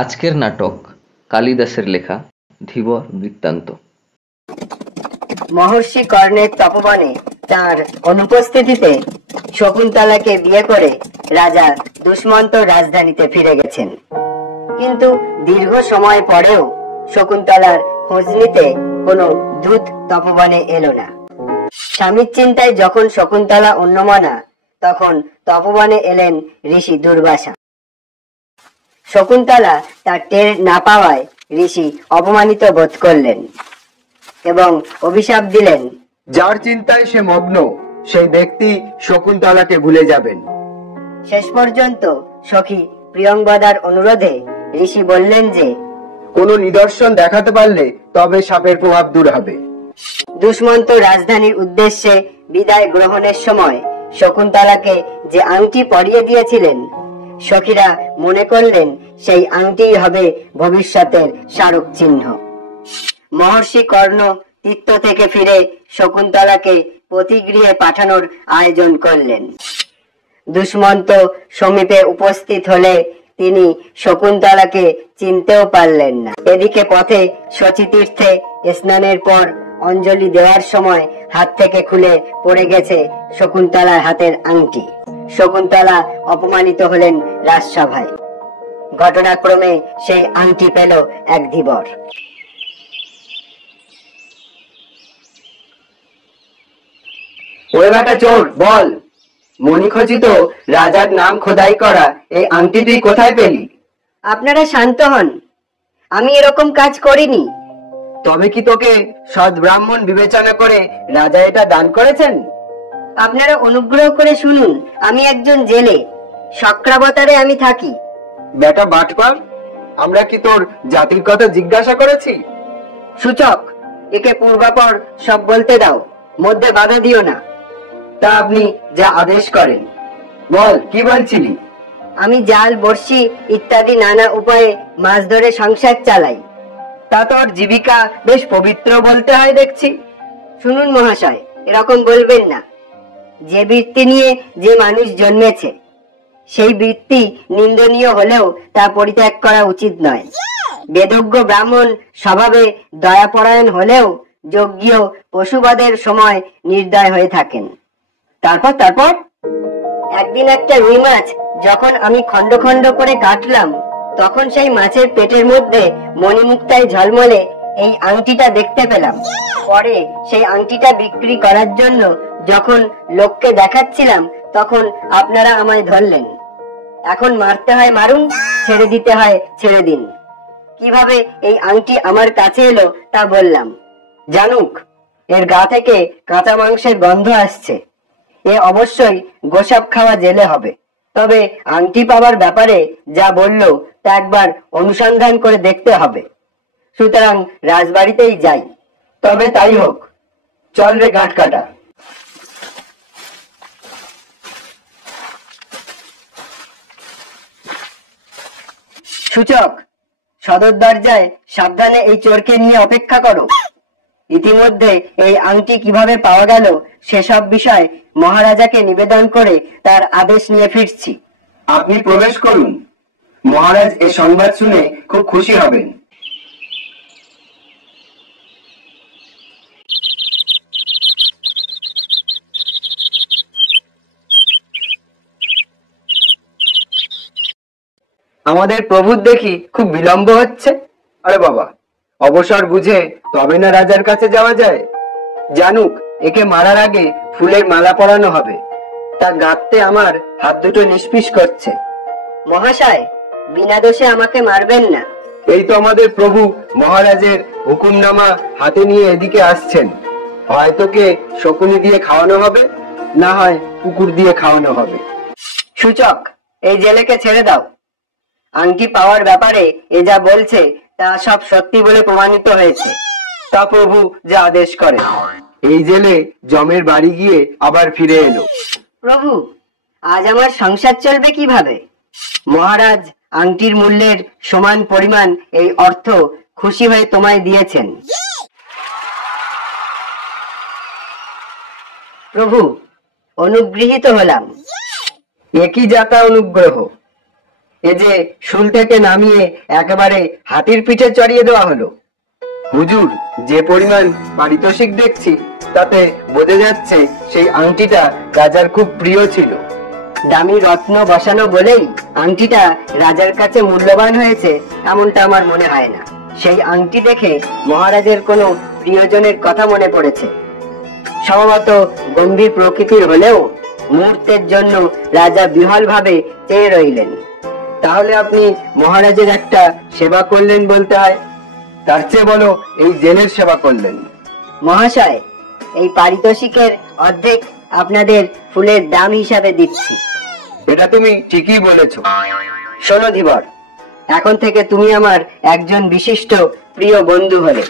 আজকের নাটক কালিদাসের লেখা ধীবর বৃত্তান্ত। মহর্ষি কর্ণের তপবনে তার অনুপস্থিতিতে শকুন্তলাকে বিয়ে করে রাজা দুষ্মন্ত রাজধানীতে ফিরে গেছেন। কিন্তু দীর্ঘ সময় পরেও শকুন্তলার খোঁজ নিতে কোনো দূত তপবনে এলো না। স্বামীর চিন্তায় যখন শকুন্তলা অন্যমনা, তখন তপবনে এলেন ঋষি দুর্বাসা। শকুন্তলা তার টের না পাওয়ায় ঋষি অপমানিত বোধ করলেন এবং অভিশাপ দিলেন, যার চিন্তায় সে মগ্ন সেই ব্যক্তি শকুন্তলাকে ভুলে যাবেন। শেষ পর্যন্ত সখী প্রিয়ংবদার অনুরোধে ঋষি বললেন যে কোনো নিদর্শন দেখাতে পারলে তবে সাপের প্রভাব দূর হবে। দুষ্মন্ত রাজধানীর উদ্দেশ্যে বিদায় গ্রহণের সময় শকুন্তলাকে যে আংটি পরিয়ে দিয়েছিলেন, সখীরা মনে করলেন সেই আংটিই হবে ভবিষ্যতের স্মারক চিহ্ন। মহর্ষি কর্ণ তীর্থ থেকে ফিরে শকুন্তলাকে পতিগৃহে পাঠানোর আয়োজন করলেন। দুষ্মন্ত সমীপে উপস্থিত হলে তিনি শকুন্তলাকে চিনতেও পারলেন না। এদিকে পথে শচীতীর্থে স্নানের পর অঞ্জলি দেওয়ার সময় হাত থেকে খুলে পড়ে গেছে শকুন্তলার হাতের আংটি। শকুন্তলা অপমানিত হলেন রাজসভায়। ঘটনাক্রমে সেই আংটি পেল এক ধীবর। ওই বেটা চোর, বল, মণিখচিত রাজার নাম খোদাই করা এই আংটি তুই কোথায় পেলি? আপনারা শান্ত হন, আমি এরকম কাজ করিনি। তবে কি তোকে সৎ ব্রাহ্মণ বিবেচনা করে রাজা এটা দান করেছেন? আপনারা অনুগ্রহ করে শুনুন, আমি একজন জেলে, চক্রাবতারে আমি থাকি। বেটা বাটপার, আমরা কি তোর জাতির কথা জিজ্ঞাসা করেছি? সূচক, একে পূর্বাপর সব বলতে দাও, মধ্যে বাধা দিও না। তা আপনি যা আদেশ করেন। বল, কি বলছিলি? আমি জাল, বড়শি ইত্যাদি নানা উপায়ে মাছ ধরে সংসার চালাই। তা তোর জীবিকা বেশ পবিত্র বলতে হয় দেখছি। শুনুন মহাশয়, এরকম বলবেন না। যে বৃত্তি নিয়ে যে মানুষ জন্মেছে, সেই বৃত্তি নিন্দনীয় হলেও তা পরিত্যাগ করা উচিত নয়। বেদজ্ঞ ব্রাহ্মণ স্বভাবে দয়াপরায়ণ হলেও যজ্ঞ পশুবধের সময় নির্দয় হয়ে থাকেন। তারপর একদিন একটা রুই মাছ যখন আমি খন্ড খন্ড করে কাটলাম, তখন সেই মাছের পেটের মধ্যে মণিমুক্তায় ঝলমলে এই আংটিটা দেখতে পেলাম। পরে সেই আংটিটা বিক্রি করার জন্য যখন লোককে দেখাচ্ছিলাম, তখন আপনারা আমায় ধরলেন। এখন মারতে হয় মারুন, ছেড়ে দিতে হয় ছেড়ে দিন। কিভাবে এই আংটি আমার কাছে এলো তা বললাম। জানুক, এর গা থেকে কাঁচা মাংসের গন্ধ আসছে। এ অবশ্যই গোসাপ খাওয়া জেলে হবে। তবে আংটি পাওয়ার ব্যাপারে যা বললো তা একবার অনুসন্ধান করে দেখতে হবে। সুতরাং রাজবাড়িতেই যাই। তবে তাই হোক, চল রে গাঁট কাটা। সূচক, সদর দরজায় সাবধানে এই চোরকে নিয়ে অপেক্ষা করো। ইতিমধ্যে এই আংটি কিভাবে পাওয়া গেল সেসব বিষয় মহারাজাকে নিবেদন করে তার আদেশ নিয়ে ফিরছি। আপনি প্রবেশ করুন, মহারাজ এ সংবাদ শুনে খুব খুশি হবেন। আমাদের প্রভুর দেখি খুব বিলম্ব হচ্ছে। আরে বাবা, অবসর বুঝে তবে না রাজার কাছে যাওয়া যায়। জানুক, একে মারার আগে ফুলের মালা পরানো হবে। তা গাঁততে আমার হাত দুটো নিষ্পিস করছে। মহাশয়, বিনা দোষে আমাকে মারবেন না। এই তো আমাদের প্রভু মহারাজের হুকুমনামা হাতে নিয়ে এদিকে আসছেন। হয় তোকে শকুনি দিয়ে খাওয়ানো হবে, না হয় কুকুর দিয়ে খাওয়ানো হবে। সূচক, এই জেলেকে ছেড়ে দাও। আংটি পাওয়ার ব্যাপারে এ যা বলছে তা সব সত্যি বলে প্রমাণিত হয়েছে। তা প্রভু যা আদেশ করে। এই জেলে জমের বাড়ি গিয়ে আবার ফিরে এলো। প্রভু, আজ আমার সংসার চলবে কিভাবে? মহারাজ আংটির মূল্যের সমান পরিমাণ এই অর্থ খুশি হয়ে তোমায় দিয়েছেন। প্রভু, অনুগৃহীত হলাম। একই যাতা অনুগ্রহ। এ যে শুলটাকে নামিয়ে একেবারে হাতির পিঠে চড়িয়ে দেওয়া হলো। হুজুর, যে পরিমাণ পারিতোষিক দেখছি তাতে বোঝা যাচ্ছে সেই আংটিটা রাজার খুব প্রিয় ছিল। দামি রত্ন বসানো বলেই আংটিটা রাজার কাছে মূল্যবান হয়েছে এমনটা আমার মনে হয় না। সেই আংটি দেখে মহারাজের কোনো প্রিয়জনের কথা মনে পড়েছে। সম্ভবত গম্ভীর প্রকৃতির হলেও মুহূর্তের জন্য রাজা বিহ্বল ভাবে চেয়ে রইলেন। তাহলে আপনি মহারাজের একটা সেবা করলেন বলতে হয়। তার চেয়ে বলো এই জেলের সেবা করলেন। মহাশয়, এই পারিতোষিকের অর্ধেক আপনাদের ফুলের দাম হিসাবে দিচ্ছি। এটা তুমি ঠিকই বলেছো। শোনো ধীবর, এখন থেকে তুমি আমার একজন বিশিষ্ট প্রিয় বন্ধু হলে।